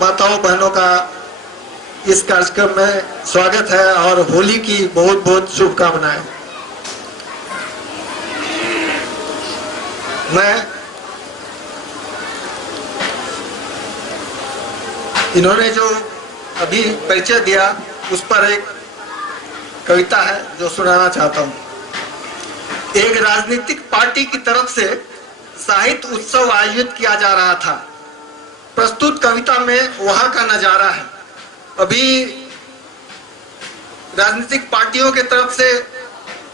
माताओं बहनों का इस कार्यक्रम में स्वागत है और होली की बहुत बहुत शुभकामनाएं। मैं इन्होंने जो अभी परिचय दिया उस पर एक कविता है जो सुनाना चाहता हूं। एक राजनीतिक पार्टी की तरफ से साहित्य उत्सव आयोजित किया जा रहा था। प्रस्तुत कविता में वहां का नजारा है। अभी राजनीतिक पार्टियों के तरफ से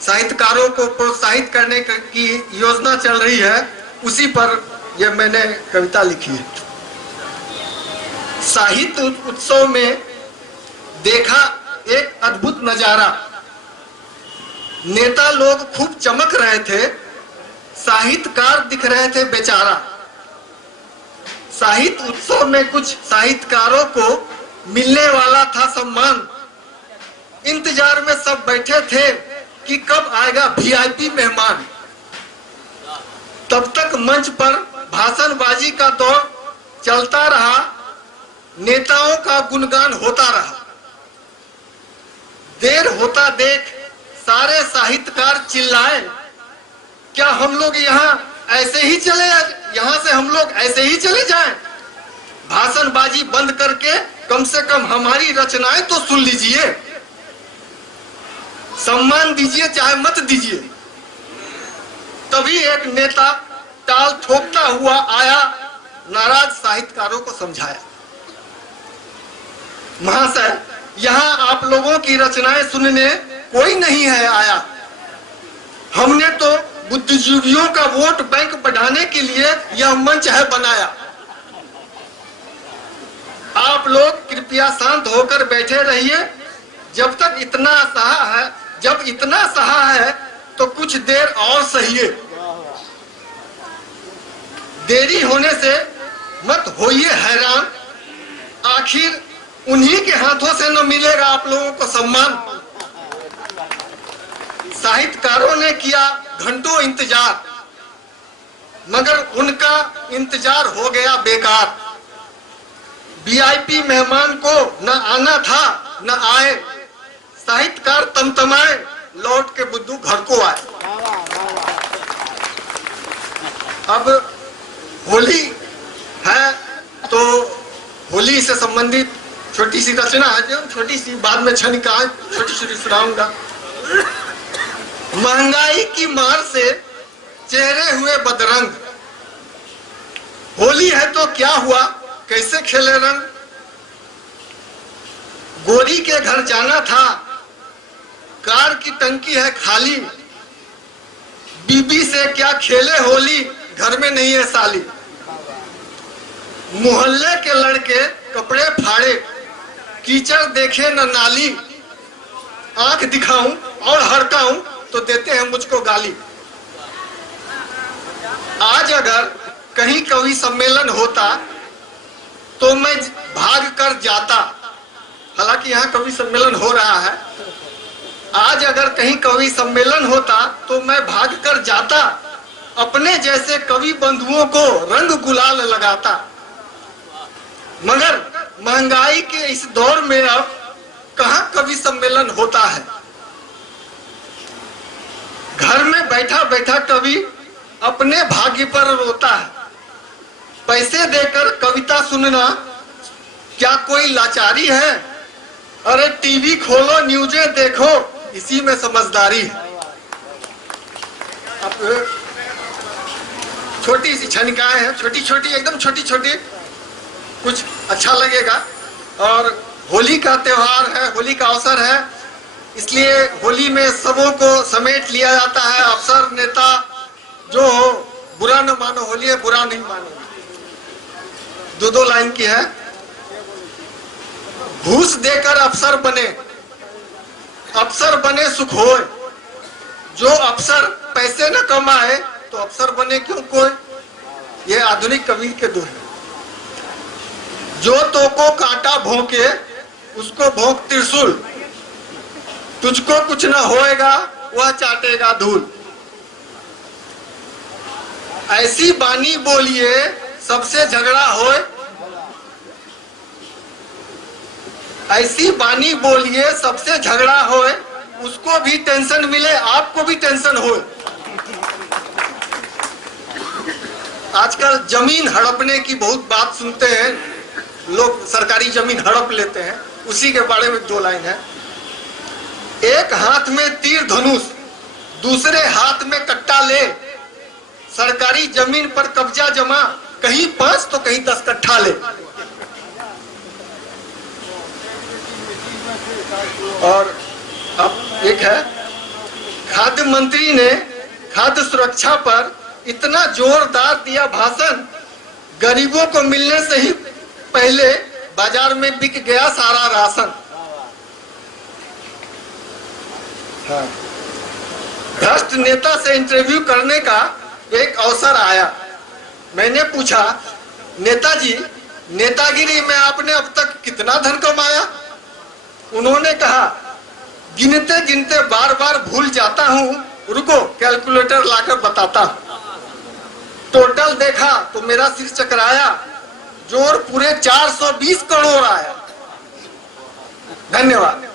साहित्यकारों को प्रोत्साहित करने की योजना चल रही है, उसी पर यह मैंने कविता लिखी है। साहित्य उत्सव में देखा एक अद्भुत नजारा। नेता लोग खूब चमक रहे थे, साहित्यकार दिख रहे थे बेचारा। साहित्य उत्सव में कुछ साहित्यकारों को मिलने वाला था सम्मान। इंतजार में सब बैठे थे कि कब आएगा वीआईपी मेहमान। तब तक मंच पर भाषणबाजी का दौर चलता रहा, नेताओं का गुणगान होता रहा। देर होता देख सारे साहित्यकार चिल्लाए, क्या हम लोग यहाँ से हम लोग ऐसे ही चले जाएं? भाषणबाजी बंद करके कम से कम हमारी रचनाएं तो सुन लीजिए। सम्मान दीजिए चाहे मत दीजिए। तभी एक नेता टाल ठोकता हुआ आया, नाराज साहित्यकारों को समझाया, महाशय यहाँ आप लोगों की रचनाएं सुनने कोई नहीं है आया। हमने तो बुद्धिजीवियों का वोट बैंक बढ़ाने के लिए यह मंच है बनाया। आप लोग कृपया शांत होकर बैठे रहिए। जब इतना सहा है तो कुछ देर और सहिए। देरी होने से मत होइए हैरान, आखिर उन्हीं के हाथों से न मिलेगा आप लोगों को सम्मान। साहित्यकारों ने किया घंटों इंतजार, मगर उनका इंतजार हो गया बेकार। वीआईपी मेहमान को न आना था न आए, साहित्यकार तमतमाए, लौट के बुद्धू घर को आए। अब होली है तो होली से संबंधित छोटी सी रचना है, जो छोटी सी बाद में क्षणिका छोटी छोटी सुनाऊंगा। महंगाई की मार से चेहरे हुए बदरंग, होली है तो क्या हुआ कैसे खेले रंग। गोरी के घर जाना था, कार की टंकी है खाली। बीबी से क्या खेले होली, घर में नहीं है साली। मोहल्ले के लड़के कपड़े फाड़े, कीचड़ देखे न नाली। आंख दिखाऊं और हड़काऊं तो देते हैं मुझको गाली। आज अगर कहीं कवि सम्मेलन होता तो मैं भाग कर जाता। हालांकि यहाँ कवि सम्मेलन हो रहा है। आज अगर कहीं कवि सम्मेलन होता तो मैं भाग कर जाता, अपने जैसे कवि बंधुओं को रंग गुलाल लगाता। मगर महंगाई के इस दौर में अब कहाँ कवि सम्मेलन होता है। घर में बैठा बैठा कवि अपने भाग्य पर रोता है। पैसे देकर कविता सुनना क्या कोई लाचारी है। अरे टीवी खोलो न्यूज़ें देखो, इसी में समझदारी है। अब छोटी सी क्षणिकाएं हैं, छोटी छोटी एकदम छोटी छोटी, कुछ अच्छा लगेगा। और होली का त्योहार है, होली का अवसर है, इसलिए होली में सबों को समेट लिया जाता है। अफसर नेता जो हो, बुरा न मानो, होली है बुरा नहीं मानो। दो लाइन की है। घूस देकर अफसर बने सुख होए। जो अफसर पैसे न कमाए तो अफसर बने क्यों कोई। ये आधुनिक कवि के दोहे। जो तो को कांटा भोंके उसको भोंक त्रिशूल। तुझको कुछ न होएगा वह चाटेगा धूल। ऐसी बानी बोलिए सबसे झगड़ा होए। ऐसी बानी बोलिए सबसे झगड़ा होए, उसको भी टेंशन मिले, आपको भी टेंशन होए। आजकल जमीन हड़पने की बहुत बात सुनते हैं लोग, सरकारी जमीन हड़प लेते हैं, उसी के बारे में 2 लाइन है। एक हाथ में तीर धनुष, दूसरे हाथ में कट्टा ले, सरकारी जमीन पर कब्जा जमा, कहीं 5 तो कहीं 10 कट्ठा ले। और अब एक है, खाद्य मंत्री ने खाद्य सुरक्षा पर इतना जोरदार दिया भाषण, गरीबों को मिलने से ही पहले बाजार में बिक गया सारा राशन। हाँ। भ्रष्ट नेता से इंटरव्यू करने का एक अवसर आया। मैंने पूछा, नेताजी, नेतागिरी में आपने अब तक कितना धन कमाया? उन्होंने कहा, गिनते गिनते बार बार भूल जाता हूँ, रुको कैलकुलेटर लाकर बताता हूँ। टोटल देखा तो मेरा सिर चकराया, जोर पूरे 420 करोड़ आया। धन्यवाद।